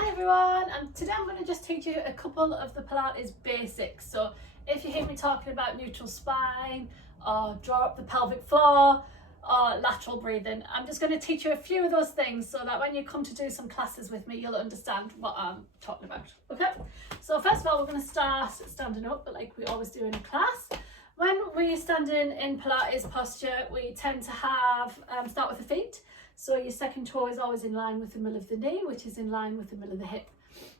Hi everyone, and today I'm going to just teach you a couple of the Pilates basics. So if you hear me talking about neutral spine or draw up the pelvic floor or lateral breathing, I'm just going to teach you a few of those things so that when you come to do some classes with me, you'll understand what I'm talking about. Okay, so first of all, we're going to start standing up, but like we always do in a class. When we're standing in Pilates posture, we tend to have start with the feet. So your second toe is always in line with the middle of the knee, which is in line with the middle of the hip.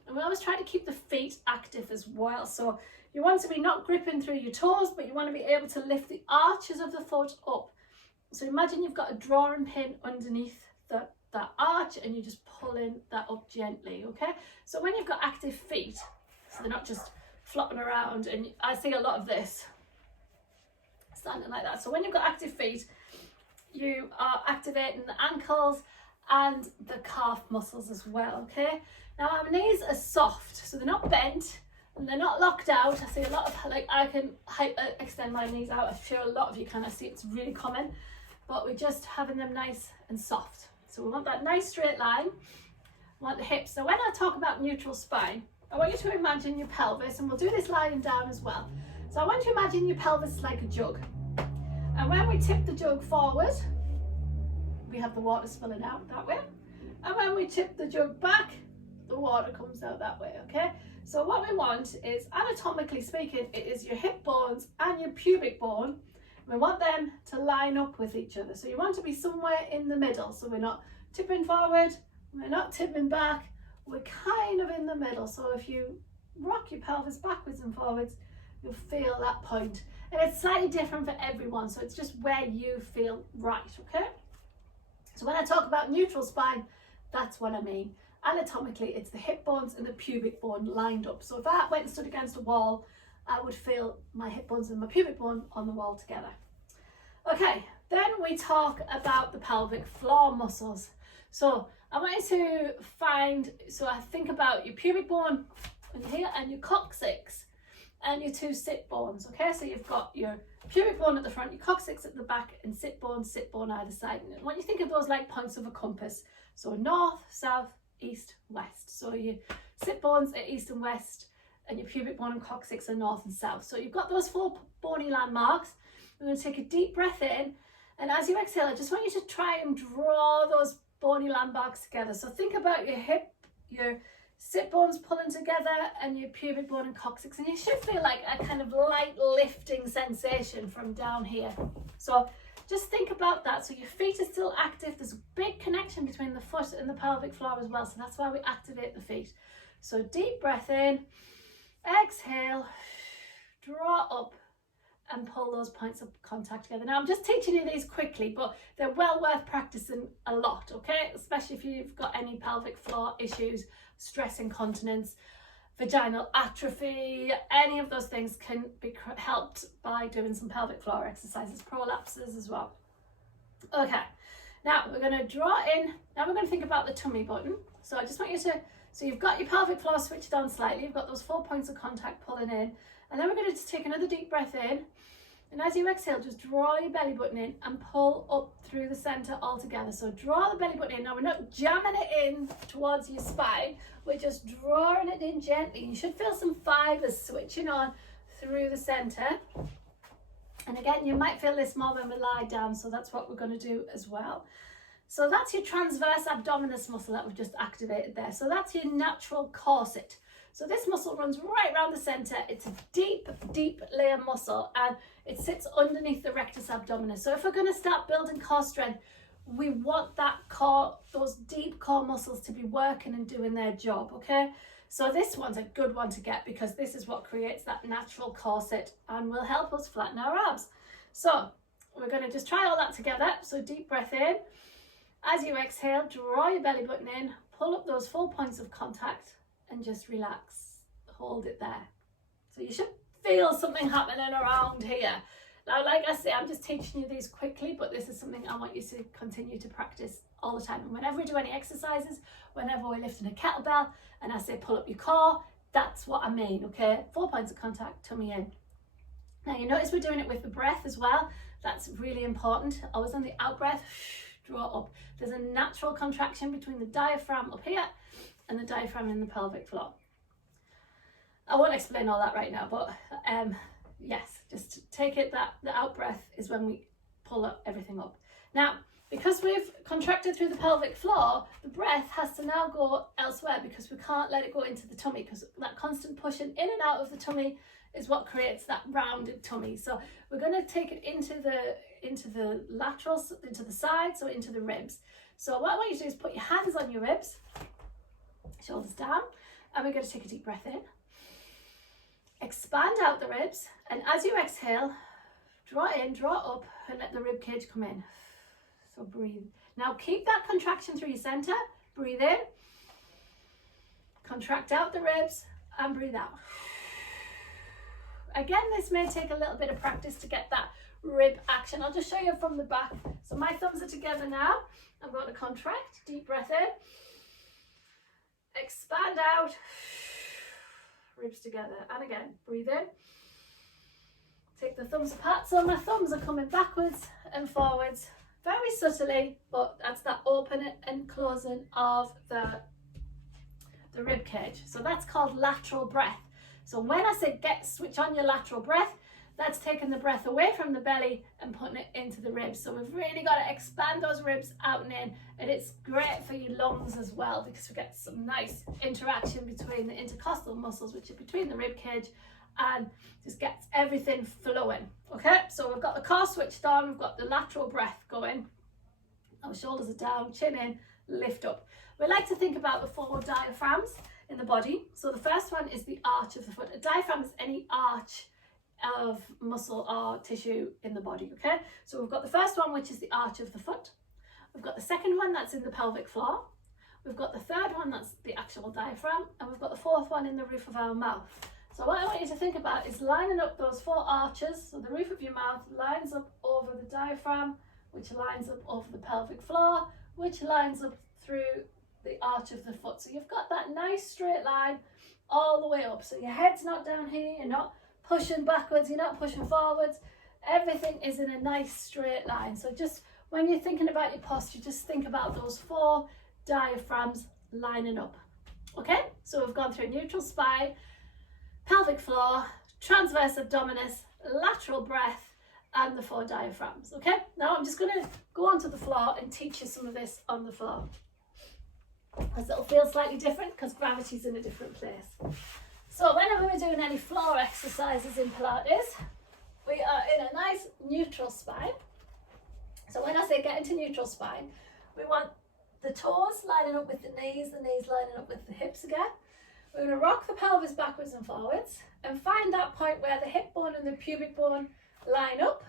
And we always try to keep the feet active as well. So you want to be not gripping through your toes, but you want to be able to lift the arches of the foot up. So imagine you've got a drawing pin underneath that arch and you're just pulling that up gently, okay? So when you've got active feet, so they're not just flopping around, and I see a lot of this, standing like that. So when you've got active feet, you are activating the ankles and the calf muscles as well, okay? Now our knees are soft, so they're not bent and they're not locked out. I see a lot of, I can extend my knees out. I'm sure a lot of you kind of see it's really common, but we're just having them nice and soft. So we want that nice straight line. We want the hips. So when I talk about neutral spine, I want you to imagine your pelvis, and we'll do this lying down as well. So I want you to imagine your pelvis like a jug. And when we tip the jug forward, we have the water spilling out that way. And when we tip the jug back, the water comes out that way, okay? So what we want is, anatomically speaking, it is your hip bones and your pubic bone. We want them to line up with each other. So you want to be somewhere in the middle. So we're not tipping forward, we're not tipping back, we're kind of in the middle. So if you rock your pelvis backwards and forwards, you'll feel that point. And it's slightly different for everyone, so it's just where you feel right, okay? So when I talk about neutral spine, that's what I mean. Anatomically, it's the hip bones and the pubic bone lined up. So if I went and stood against a wall, I would feel my hip bones and my pubic bone on the wall together. Okay, then we talk about the pelvic floor muscles. So I want you to I think about your pubic bone in here and your coccyx and your two sit bones, okay? So you've got your pubic bone at the front, your coccyx at the back, and sit bone either side. And when you think of those like points of a compass, so north, south, east, west. So your sit bones are east and west, and your pubic bone and coccyx are north and south. So you've got those four bony landmarks. We're going to take a deep breath in, and as you exhale, I just want you to try and draw those bony landmarks together. So think about your hip, your sit bones pulling together, and your pubic bone and coccyx, and you should feel like a kind of light lifting sensation from down here. So just think about that. So your feet are still active. There's a big connection between the foot and the pelvic floor as well, so that's why we activate the feet. So deep breath in, exhale, draw up and pull those points of contact together. Now I'm just teaching you these quickly, but they're well worth practicing a lot, okay? Especially if you've got any pelvic floor issues, stress incontinence, vaginal atrophy, any of those things can be helped by doing some pelvic floor exercises, prolapses as well. Okay, now we're going to draw in. Now we're going to think about the tummy button. So I just want you to, so you've got your pelvic floor switched on slightly, you've got those 4 points of contact pulling in, and then we're going to just take another deep breath in, and as you exhale, just draw your belly button in and pull up through the center all together. So draw the belly button in. Now we're not jamming it in towards your spine, we're just drawing it in gently. You should feel some fibers switching on through the center. And again, you might feel this more when we lie down, so that's what we're going to do as well. So that's your transverse abdominis muscle that we've just activated there. So that's your natural corset. So this muscle runs right around the center. It's a deep, deep layer muscle, and it sits underneath the rectus abdominis. So if we're going to start building core strength, we want that core, those deep core muscles to be working and doing their job, okay? So this one's a good one to get, because this is what creates that natural corset and will help us flatten our abs. So we're going to just try all that together. So deep breath in. As you exhale, draw your belly button in, pull up those 4 points of contact, and just relax, hold it there. So you should feel something happening around here. Now, like I say, I'm just teaching you these quickly, but this is something I want you to continue to practice all the time. And whenever we do any exercises, whenever we're lifting a kettlebell and I say pull up your core, that's what I mean, okay? 4 points of contact, tummy in. Now you notice we're doing it with the breath as well. That's really important. Always on the out breath, draw up. There's a natural contraction between the diaphragm up here and the diaphragm in the pelvic floor. I won't explain all that right now, but yes, just take it that the out breath is when we pull everything up. Now, because we've contracted through the pelvic floor, the breath has to now go elsewhere because we can't let it go into the tummy, because that constant pushing in and out of the tummy is what creates that rounded tummy. So we're going to take it into the laterals, into the sides, or into the ribs. So what I want you to do is put your hands on your ribs, shoulders down, and we're going to take a deep breath in. Expand out the ribs, and as you exhale, draw in, draw up, and let the rib cage come in. So breathe. Now keep that contraction through your center. Breathe in, contract out the ribs, and breathe out. Again, this may take a little bit of practice to get that rib action. I'll just show you from the back. So my thumbs are together now. I'm going to contract, deep breath in, expand out, ribs together, and again, breathe in. Take the thumbs apart, so my thumbs are coming backwards and forwards, very subtly, but that's that opening and closing of the rib cage. So that's called lateral breath. So when I say switch on your lateral breath, that's taking the breath away from the belly and putting it into the ribs. So we've really got to expand those ribs out and in, and it's great for your lungs as well, because we get some nice interaction between the intercostal muscles, which are between the rib cage, and just gets everything flowing. Okay, so we've got the core switched on, we've got the lateral breath going, our shoulders are down, chin in, lift up. We like to think about the 4 diaphragms in the body. So the first one is the arch of the foot. A diaphragm is any arch of muscle or tissue in the body. Okay, so we've got the first one, which is the arch of the foot. We've got the second one, that's in the pelvic floor. We've got the third one, that's the actual diaphragm, and we've got the fourth one in the roof of our mouth. So what I want you to think about is lining up those 4 arches. So the roof of your mouth lines up over the diaphragm, which lines up over the pelvic floor, which lines up through the arch of the foot. So you've got that nice straight line all the way up. So your head's not down here, you're not pushing backwards, you're not pushing forwards. Everything is in a nice straight line. So just when you're thinking about your posture, just think about those 4 diaphragms lining up. Okay, so we've gone through neutral spine, pelvic floor, transverse abdominis, lateral breath, and the 4 diaphragms. Okay, now I'm just going to go onto the floor and teach you some of this on the floor, because it'll feel slightly different because gravity's in a different place. So whenever we're doing any floor exercises in Pilates, we are in a nice neutral spine. So when I say get into neutral spine, we want the toes lining up with the knees lining up with the hips again. We're going to rock the pelvis backwards and forwards and find that point where the hip bone and the pubic bone line up.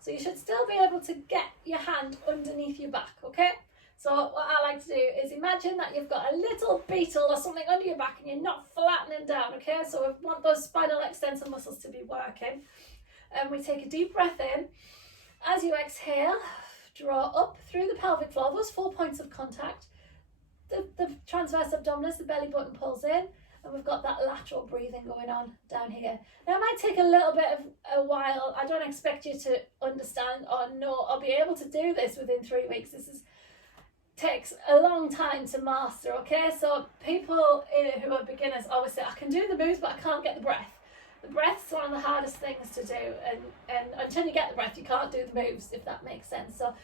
So you should still be able to get your hand underneath your back, okay? So what I like to do is imagine that you've got a little beetle or something under your back and you're not flattening down, okay? So we want those spinal extensor muscles to be working. And we take a deep breath in. As you exhale, draw up through the pelvic floor, those 4 points of contact. The transverse abdominis, the belly button pulls in, and we've got that lateral breathing going on down here. Now it might take a little bit of a while. I don't expect you to understand or know or be able to do this within 3 weeks. Takes a long time to master, okay? So people who are beginners always say, I can do the moves, but I can't get the breath. The breath's one of the hardest things to do, and until you get the breath, you can't do the moves, if that makes sense. So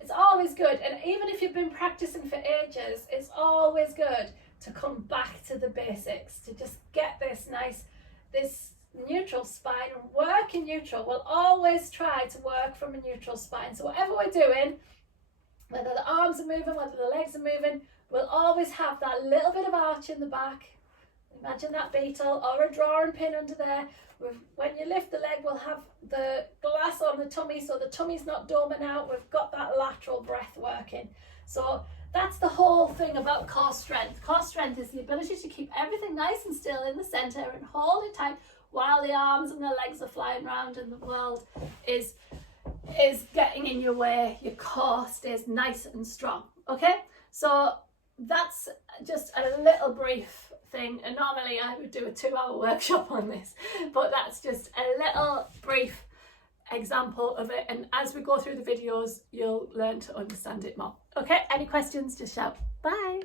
it's always good, and even if you've been practicing for ages, it's always good to come back to the basics, to just get this neutral spine, work in neutral. We'll always try to work from a neutral spine. So whatever we're doing, whether the arms are moving, whether the legs are moving, we'll always have that little bit of arch in the back. Imagine that beetle or a drawing pin under there. When you lift the leg, we'll have the glass on the tummy, so the tummy's not doming out. We've got that lateral breath working. So that's the whole thing about core strength. Core strength is the ability to keep everything nice and still in the center and hold it tight while the arms and the legs are flying around and the world is getting in your way. Your core stays nice and strong. Okay, so that's just a little brief thing, and normally I would do a 2-hour workshop on this, but that's just a little brief example of it, and as we go through the videos you'll learn to understand it more. Okay, any questions, just shout. Bye.